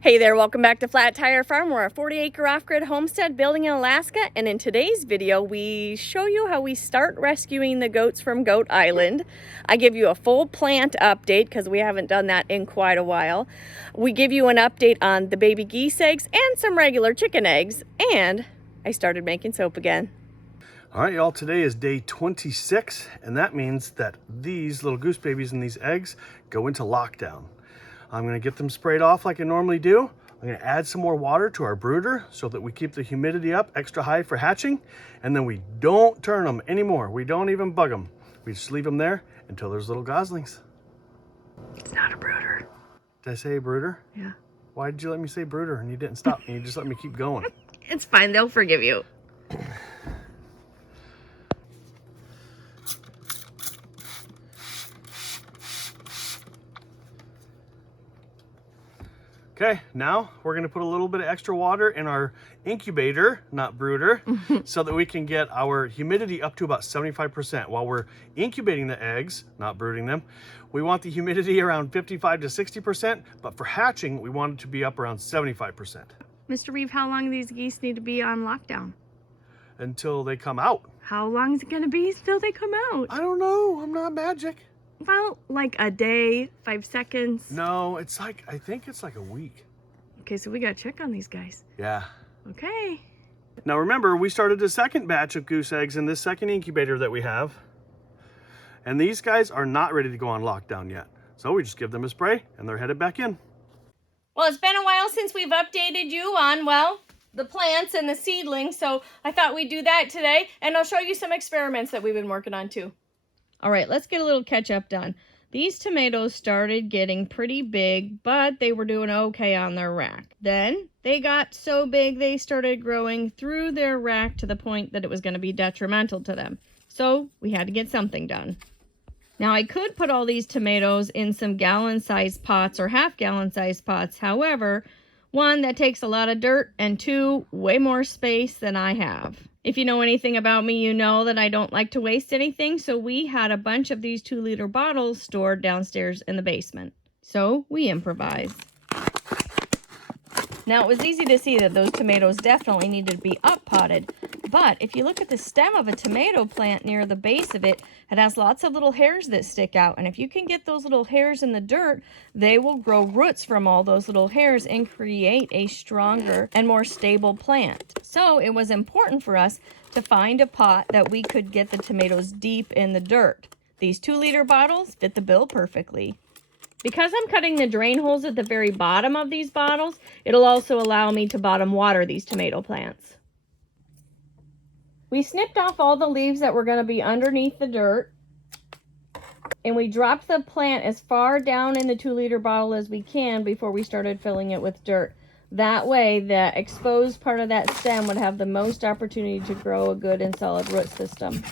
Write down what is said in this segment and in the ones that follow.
Hey there, welcome back to Flat Tire Farm. We're a 40-acre off-grid homestead building in Alaska, and in today's video we show you how we start rescuing the goats from Goat Island. I give you a full plant update because we haven't done that in quite a while. We give you an update on the baby geese eggs and some regular chicken eggs, and I started making soap again. All right, y'all, today is day 26, and that means that these little goose babies and these eggs go into lockdown. I'm gonna get them sprayed off like I normally do. I'm gonna add some more water to our brooder so that we keep the humidity up extra high for hatching, and then we don't turn them anymore. We don't even bug them. We just leave them there until there's little goslings. It's not a brooder. Did I say brooder? Yeah. Why did you let me say brooder and you didn't stop me? You just let me keep going. It's fine, they'll forgive you. Okay, now we're gonna put a little bit of extra water in our incubator, not brooder, so that we can get our humidity up to about 75%. While we're incubating the eggs, not brooding them, we want the humidity around 55 to 60%, but for hatching, we want it to be up around 75%. Mr. Reeve, how long do these geese need to be on lockdown? Until they come out. How long is it gonna be till they come out? I don't know, I'm not magic. Well, like a day, 5 seconds. No, it's like, I think it's like a week. Okay, so we gotta check on these guys. Yeah. Okay. Now remember, we started the second batch of goose eggs in this second incubator that we have. And these guys are not ready to go on lockdown yet. So we just give them a spray and they're headed back in. Well, it's been a while since we've updated you on, well, the plants and the seedlings, so I thought we'd do that today, and I'll show you some experiments that we've been working on too. All right, let's get a little catch up done. These tomatoes started getting pretty big, but they were doing okay on their rack. Then they got so big they started growing through their rack to the point that it was going to be detrimental to them. So we had to get something done. Now I could put all these tomatoes in some gallon-sized pots or half-gallon-sized pots. However, one, that takes a lot of dirt, and two, way more space than I have. If you know anything about me, you know that I don't like to waste anything, so we had a bunch of these 2-liter bottles stored downstairs in the basement. So we improvised. Now it was easy to see that those tomatoes definitely needed to be up potted, but if you look at the stem of a tomato plant near the base of it, it has lots of little hairs that stick out, and if you can get those little hairs in the dirt, they will grow roots from all those little hairs and create a stronger and more stable plant. So it was important for us to find a pot that we could get the tomatoes deep in the dirt. These 2-liter bottles fit the bill perfectly. Because I'm cutting the drain holes at the very bottom of these bottles, it'll also allow me to bottom water these tomato plants. We snipped off all the leaves that were going to be underneath the dirt, and we dropped the plant as far down in the 2-liter bottle as we can before we started filling it with dirt. That way, the exposed part of that stem would have the most opportunity to grow a good and solid root system.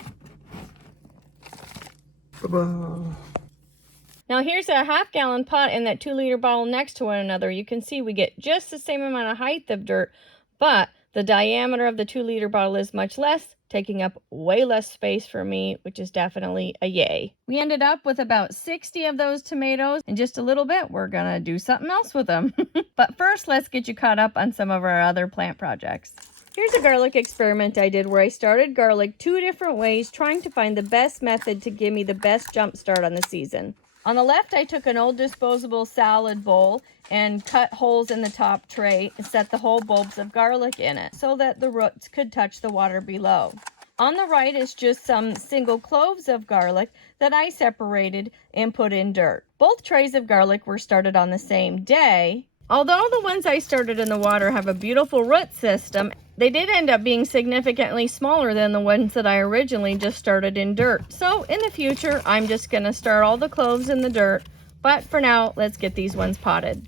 Now here's a half-gallon pot and that 2-liter bottle next to one another. You can see we get just the same amount of height of dirt, but the diameter of the 2-liter bottle is much less, taking up way less space for me, which is definitely a yay. We ended up with about 60 of those tomatoes. In just a little bit, we're gonna do something else with them. But first, let's get you caught up on some of our other plant projects. Here's a garlic experiment I did where I started garlic 2 different ways, trying to find the best method to give me the best jump start on the season. On the left, I took an old disposable salad bowl and cut holes in the top tray and set the whole bulbs of garlic in it so that the roots could touch the water below. On the right is just some single cloves of garlic that I separated and put in dirt. Both trays of garlic were started on the same day. Although the ones I started in the water have a beautiful root system, they did end up being significantly smaller than the ones that I originally just started in dirt. So in the future, I'm just going to start all the cloves in the dirt. But for now, let's get these ones potted.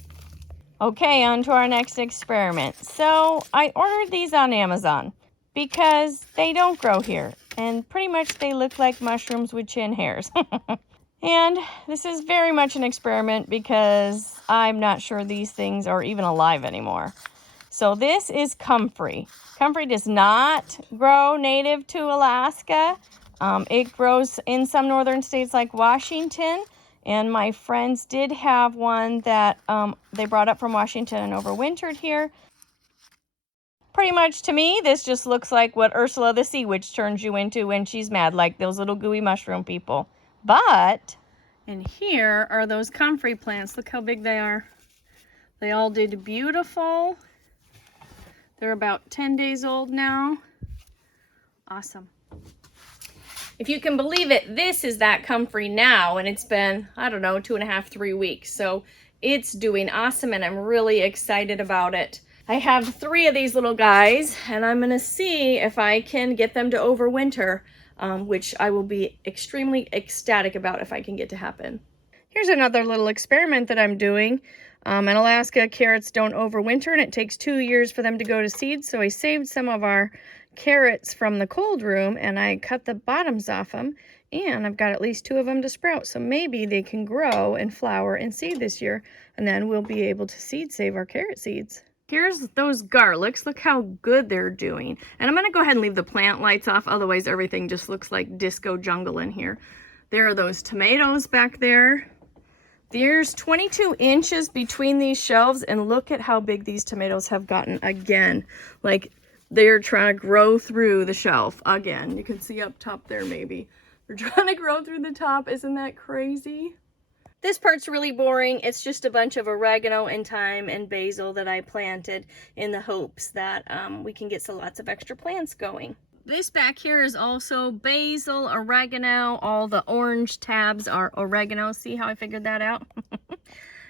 Okay, on to our next experiment. So I ordered these on Amazon because they don't grow here. And pretty much they look like mushrooms with chin hairs. And this is very much an experiment because I'm not sure these things are even alive anymore. So this is comfrey. Comfrey does not grow native to Alaska. It grows in some northern states like Washington And my friends did have one that they brought up from Washington and overwintered here. Pretty much to me, this just looks like what Ursula the Sea Witch turns you into when she's mad, like those little gooey mushroom people. But, and here are those comfrey plants. Look how big they are. They all did beautiful. They're about 10 days old now. Awesome. If you can believe it, this is that comfrey now, and it's been, I don't know, 2.5, 3 weeks. So it's doing awesome, and I'm really excited about it. I have 3 of these little guys, and I'm gonna see if I can get them to overwinter, which I will be extremely ecstatic about if I can get to happen. Here's another little experiment that I'm doing. In Alaska, carrots don't overwinter, and it takes 2 years for them to go to seed. So I saved some of our carrots from the cold room, and I cut the bottoms off them, and I've got at least 2 of them to sprout. So maybe they can grow and flower and seed this year, and then we'll be able to seed save our carrot seeds. Here's those garlics. Look how good they're doing. And I'm going to go ahead and leave the plant lights off, otherwise everything just looks like disco jungle in here. There are those tomatoes back there. There's 22 inches between these shelves, and look at how big these tomatoes have gotten again. Like, they're trying to grow through the shelf again. You can see up top there maybe. They're trying to grow through the top. Isn't that crazy? This part's really boring. It's just a bunch of oregano and thyme and basil that I planted in the hopes that we can get lots of extra plants going. This back here is also basil, oregano. All the orange tabs are oregano. See how I figured that out?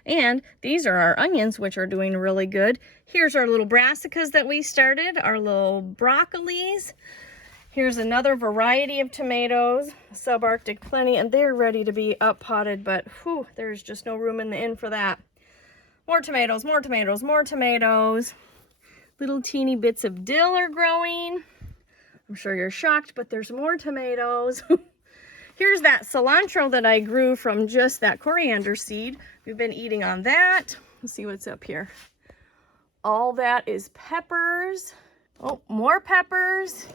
And these are our onions, which are doing really good. Here's our little brassicas that we started, our little broccolis. Here's another variety of tomatoes, subarctic plenty, and they're ready to be up potted, but whew, there's just no room in the inn for that. More tomatoes, more tomatoes, more tomatoes. Little teeny bits of dill are growing. I'm sure you're shocked, but there's more tomatoes. Here's that cilantro that I grew from just that coriander seed. We've been eating on that. Let's see what's up here. All that is peppers. Oh, more peppers.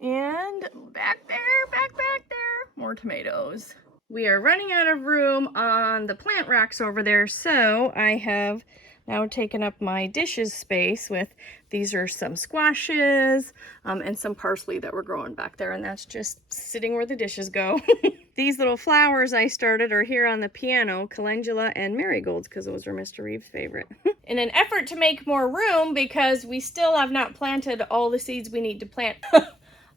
And back there, back there, more tomatoes. We are running out of room on the plant racks over there, so I have now taken up my dishes space with, these are some squashes and some parsley that we're growing back there, and that's just sitting where the dishes go. These little flowers I started are here on the piano, calendula and marigolds, because those are Mr. Reeve's favorite. In an effort to make more room, because we still have not planted all the seeds we need to plant,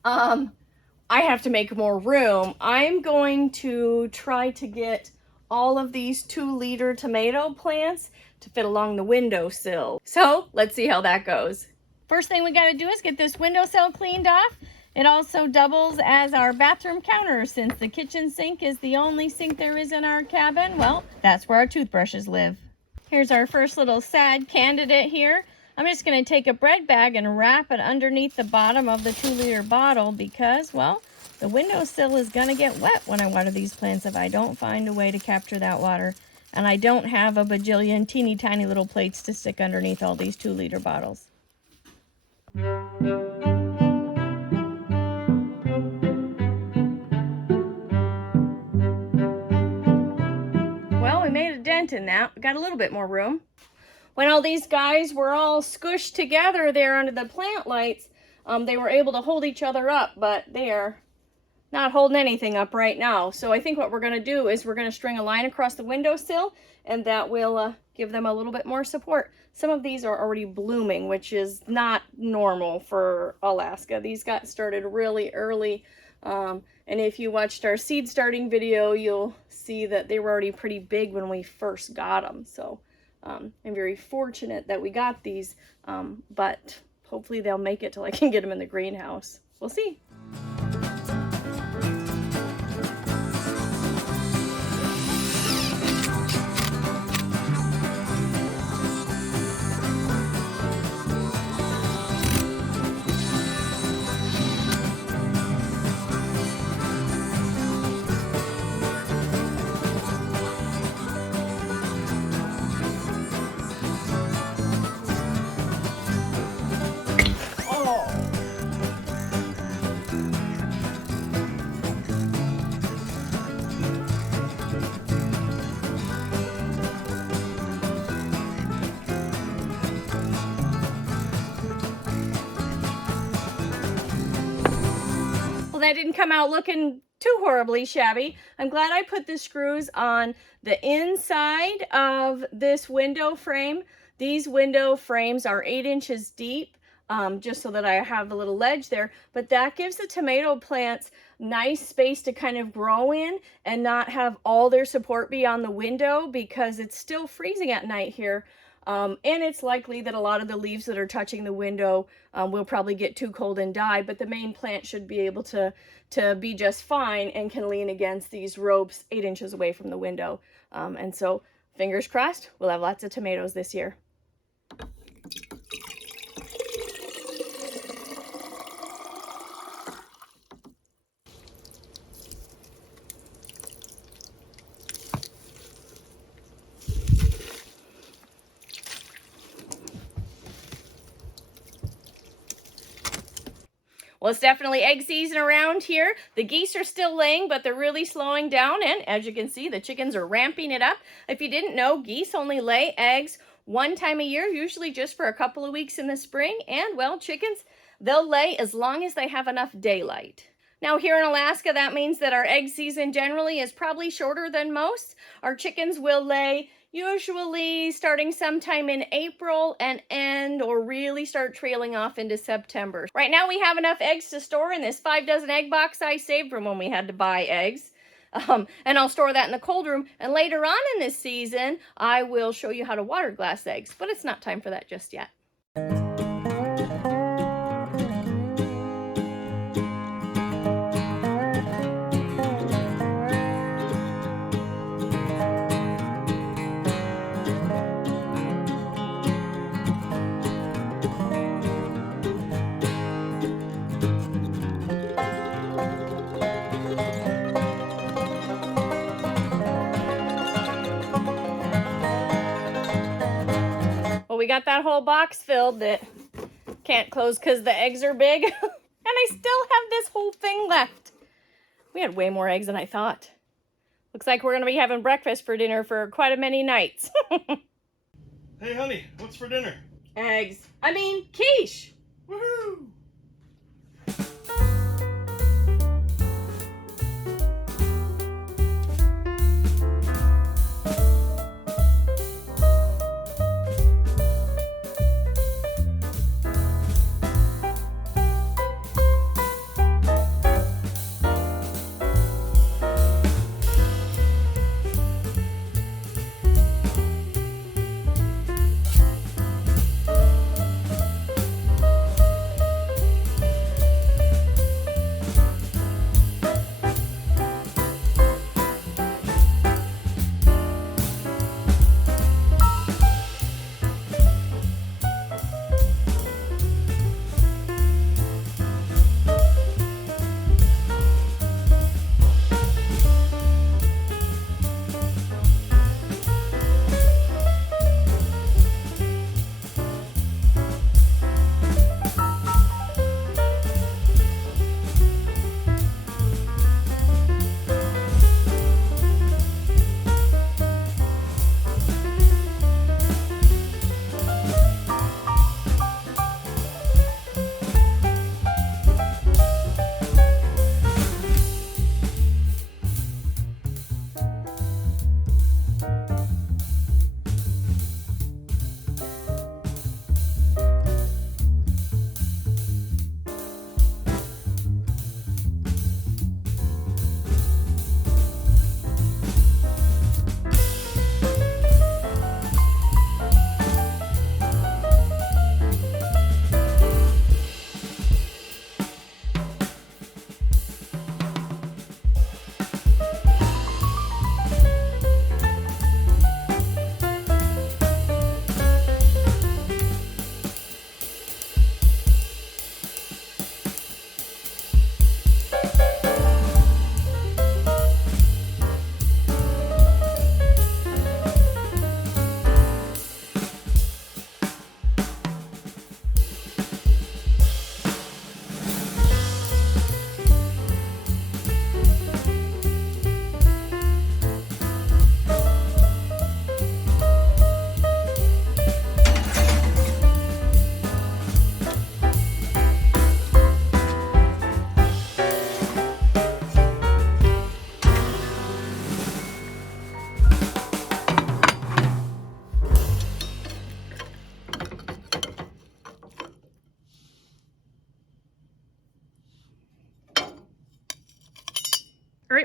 I have to make more room. I'm going to try to get all of these 2-liter tomato plants to fit along the windowsill. So let's see how that goes. First thing we got to do is get this windowsill cleaned off. It also doubles as our bathroom counter. Since the kitchen sink is the only sink there is in our cabin, well, that's where our toothbrushes live. Here's our first little sad candidate here. I'm just going to take a bread bag and wrap it underneath the bottom of the 2-liter bottle because, well, the windowsill is going to get wet when I water these plants if I don't find a way to capture that water. And I don't have a bajillion teeny tiny little plates to stick underneath all these 2-liter bottles. Well, we made a dent in that. We got a little bit more room. When all these guys were all squished together there under the plant lights, they were able to hold each other up, but they are not holding anything up right now. So I think what we're going to do is we're going to string a line across the windowsill, and that will give them a little bit more support. Some of these are already blooming, which is not normal for Alaska. These got started really early. And if you watched our seed starting video, you'll see that they were already pretty big when we first got them. So I'm very fortunate that we got these, but hopefully they'll make it till I can get them in the greenhouse. We'll see. that didn't come out looking too horribly shabby. I'm glad I put the screws on the inside of this window frame. These window frames are 8 inches deep, just so that I have a little ledge there, but that gives the tomato plants nice space to kind of grow in and not have all their support be on the window, because it's still freezing at night here. And it's likely that a lot of the leaves that are touching the window will probably get too cold and die, but the main plant should be able to be just fine and can lean against these ropes 8 inches away from the window. And so fingers crossed, we'll have lots of tomatoes this year. Well, it's definitely egg season around here. The geese are still laying, but they're really slowing down. And as you can see, the chickens are ramping it up. If you didn't know, geese only lay eggs one time a year, usually just for a couple of weeks in the spring. And, well, chickens, they'll lay as long as they have enough daylight. Now, here in Alaska, that means that our egg season generally is probably shorter than most. Our chickens will lay usually starting sometime in April and end or really start trailing off into September. Right now we have enough eggs to store in this 5 dozen egg box I saved from when we had to buy eggs. And I'll store that in the cold room. And later on in this season, I will show you how to water glass eggs, but it's not time for that just yet. Well, we got that whole box filled that can't close because the eggs are big. And I still have this whole thing left. We had way more eggs than I thought. Looks like we're going to be having breakfast for dinner for quite a many nights. Hey, honey, what's for dinner? Eggs. I mean, quiche. Woohoo!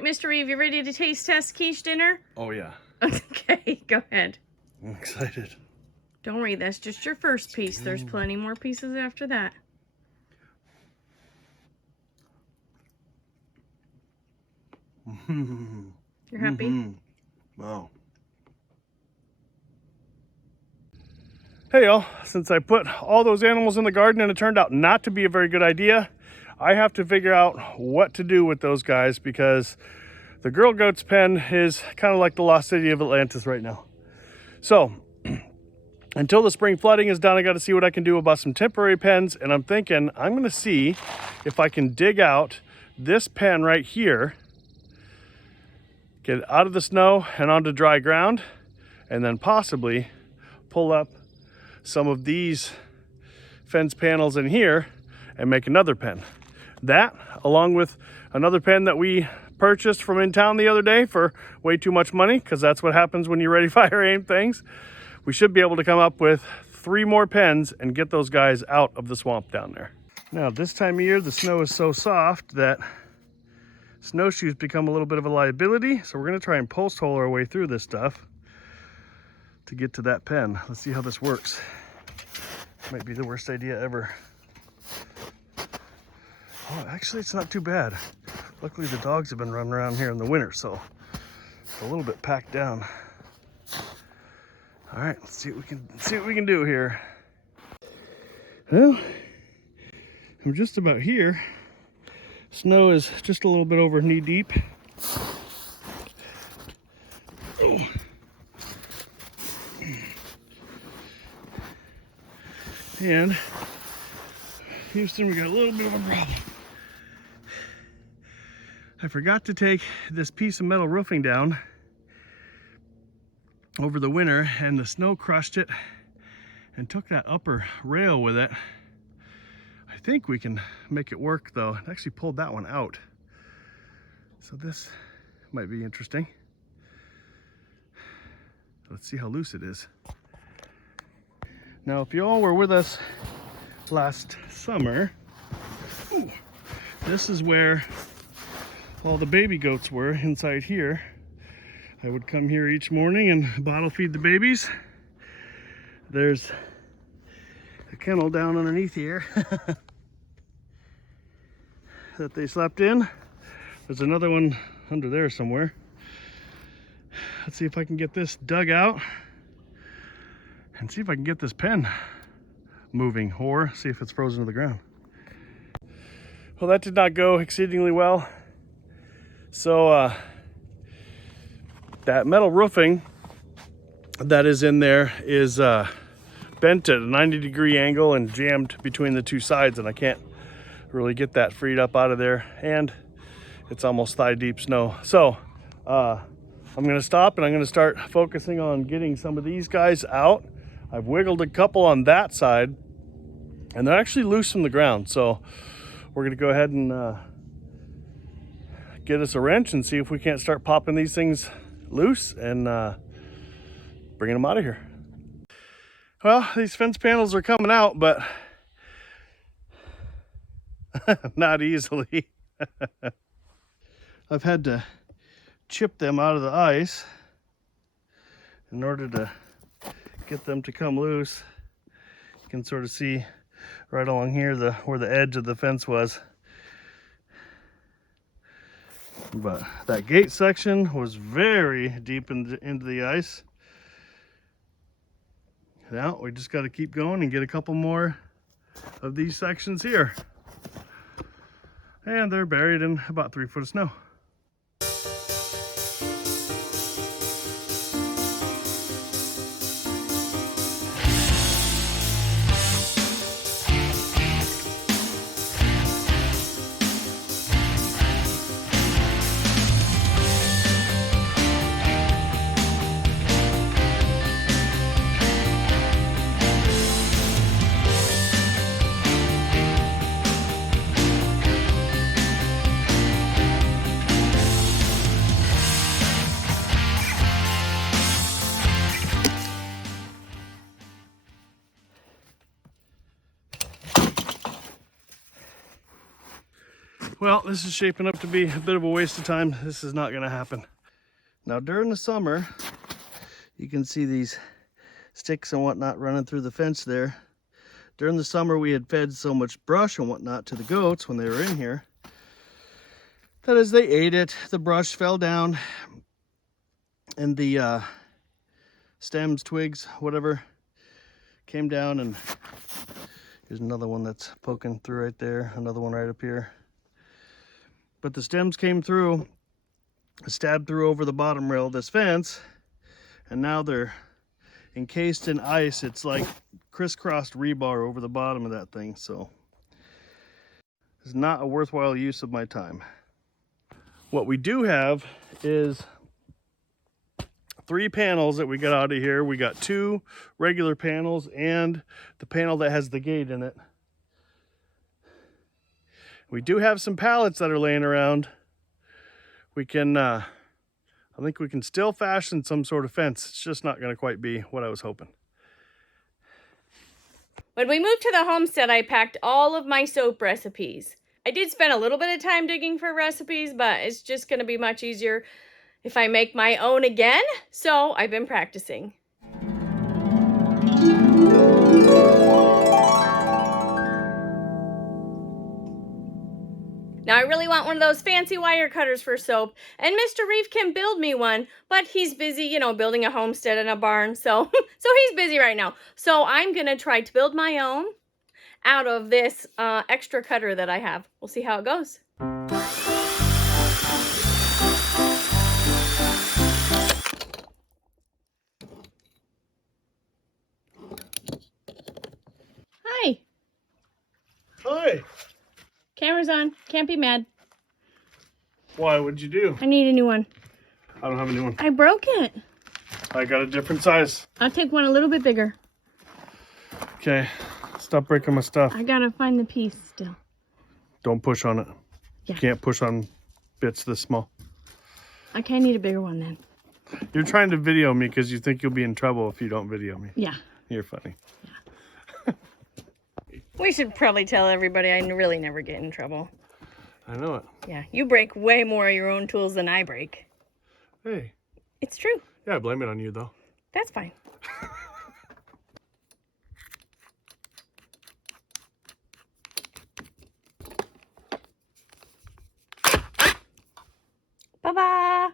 right, Mr. Reeve, you ready to taste test quiche dinner? Oh yeah. Okay, go ahead. I'm excited. Don't worry, that's just your first piece. There's plenty more pieces after that. You're happy? Wow. Hey y'all, since I put all those animals in the garden and it turned out not to be a very good idea, I have to figure out what to do with those guys because the girl goat's pen is kind of like the lost city of Atlantis right now. So until the spring flooding is done, I got to see what I can do about some temporary pens, and I'm thinking I'm going to see if I can dig out this pen right here, get it out of the snow and onto dry ground, and then possibly pull up some of these fence panels in here and make another pen. That, along with another pen that we purchased from in town the other day for way too much money, because that's what happens when you ready fire aim things, we should be able to come up with 3 more pens and get those guys out of the swamp down there. Now, this time of year, the snow is so soft that snowshoes become a little bit of a liability, so we're going to try and post hole our way through this stuff to get to that pen. Let's see how this works. Might be the worst idea ever. Oh, actually, it's not too bad. Luckily, the dogs have been running around here in the winter, so it's a little bit packed down. All right, let's see what we can do here. Well, I'm just about here. Snow is just a little bit over knee deep. Oh. And Houston, we got a little bit of a problem. I forgot to take this piece of metal roofing down over the winter, and the snow crushed it and took that upper rail with it. I think we can make it work though. It actually pulled that one out. So this might be interesting. Let's see how loose it is. Now, if you all were with us last summer, this is where all the baby goats were, inside here. I would come here each morning and bottle feed the babies. There's a kennel down underneath here that they slept in. There's another one under there somewhere. Let's see if I can get this dug out and see if I can get this pen moving, or see if it's frozen to the ground. Well, that did not go exceedingly well. So that metal roofing that is in there is bent at a 90-degree angle and jammed between the two sides, and I can't really get that freed up out of there, and it's almost thigh-deep snow. So I'm gonna stop and I'm gonna start focusing on getting some of these guys out. I've wiggled a couple on that side and they're actually loose from the ground, so we're gonna go ahead and get us a wrench and see if we can't start popping these things loose and bringing them out of here. Well, these fence panels are coming out, but not easily. I've had to chip them out of the ice in order to get them to come loose. You can sort of see right along here where the edge of the fence was. But that gate section was very deep into the ice. Now we just got to keep going and get a couple more of these sections here. And they're buried in about 3 foot of snow. Well, this is shaping up to be a bit of a waste of time. This is not going to happen. Now, during the summer, you can see these sticks and whatnot running through the fence there. During the summer, we had fed so much brush and whatnot to the goats when they were in here that as they ate it, the brush fell down and the stems, twigs, whatever, came down. And here's another one that's poking through right there, another one right up here. But the stems came through, stabbed through over the bottom rail of this fence, and now they're encased in ice. It's like crisscrossed rebar over the bottom of that thing, so it's not a worthwhile use of my time. What we do have is 3 panels that we got out of here. We got 2 regular panels and the panel that has the gate in it. We do have some pallets that are laying around. We can, I think we can still fashion some sort of fence. It's just not going to quite be what I was hoping. When we moved to the homestead, I packed all of my soap recipes. I did spend a little bit of time digging for recipes, but it's just going to be much easier if I make my own again. So I've been practicing. Now I really want one of those fancy wire cutters for soap, and Mr. Reeve can build me one, but he's busy, you know, building a homestead and a barn, so he's busy right now. So I'm gonna try to build my own out of this extra cutter that I have. We'll see how it goes. Hi. Hi. Camera's on. Can't be mad. Why? What'd you do? I need a new one. I don't have a new one. I broke it. I got a different size. I'll take one a little bit bigger. Okay. Stop breaking my stuff. I gotta find the piece still. Don't push on it. Yeah. You can't push on bits this small. Okay, I need a bigger one then. You're trying to video me because you think you'll be in trouble if you don't video me. Yeah. You're funny. We should probably tell everybody I really never get in trouble. I know it. Yeah, you break way more of your own tools than I break. Hey. It's true. Yeah, I blame it on you though. That's fine. Bye-bye.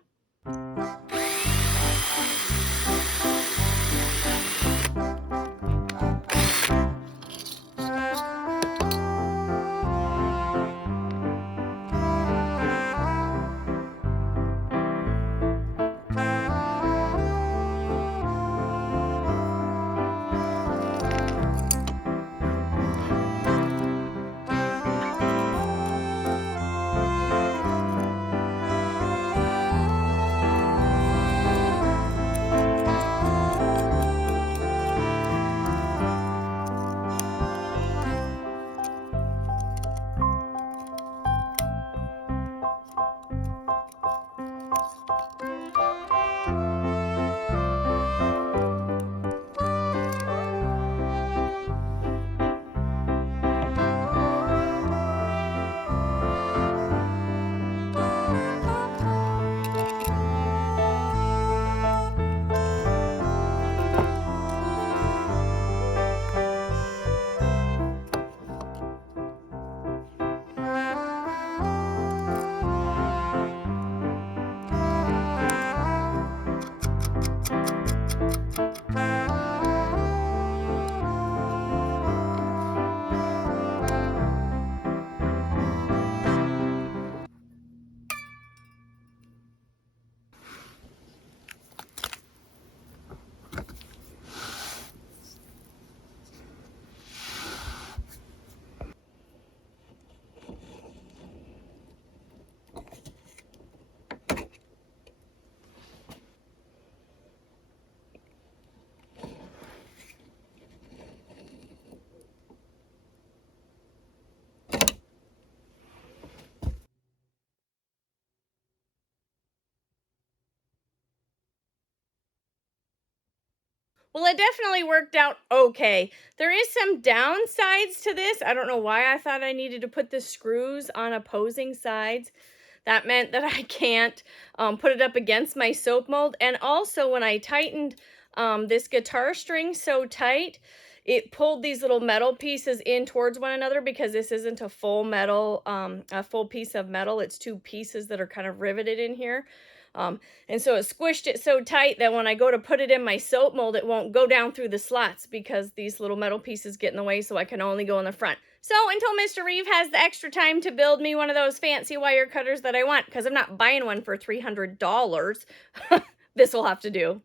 Well, it definitely worked out okay. There is some downsides to this. I don't know why I thought I needed to put the screws on opposing sides. That meant that I can't put it up against my soap mold. And also when I tightened this guitar string so tight, it pulled these little metal pieces in towards one another, because this isn't a full metal, a full piece of metal. It's two pieces that are kind of riveted in here. And so it squished it so tight that when I go to put it in my soap mold, it won't go down through the slots because these little metal pieces get in the way, so I can only go in the front. So until Mr. Reeve has the extra time to build me one of those fancy wire cutters that I want, because I'm not buying one for $300, this will have to do.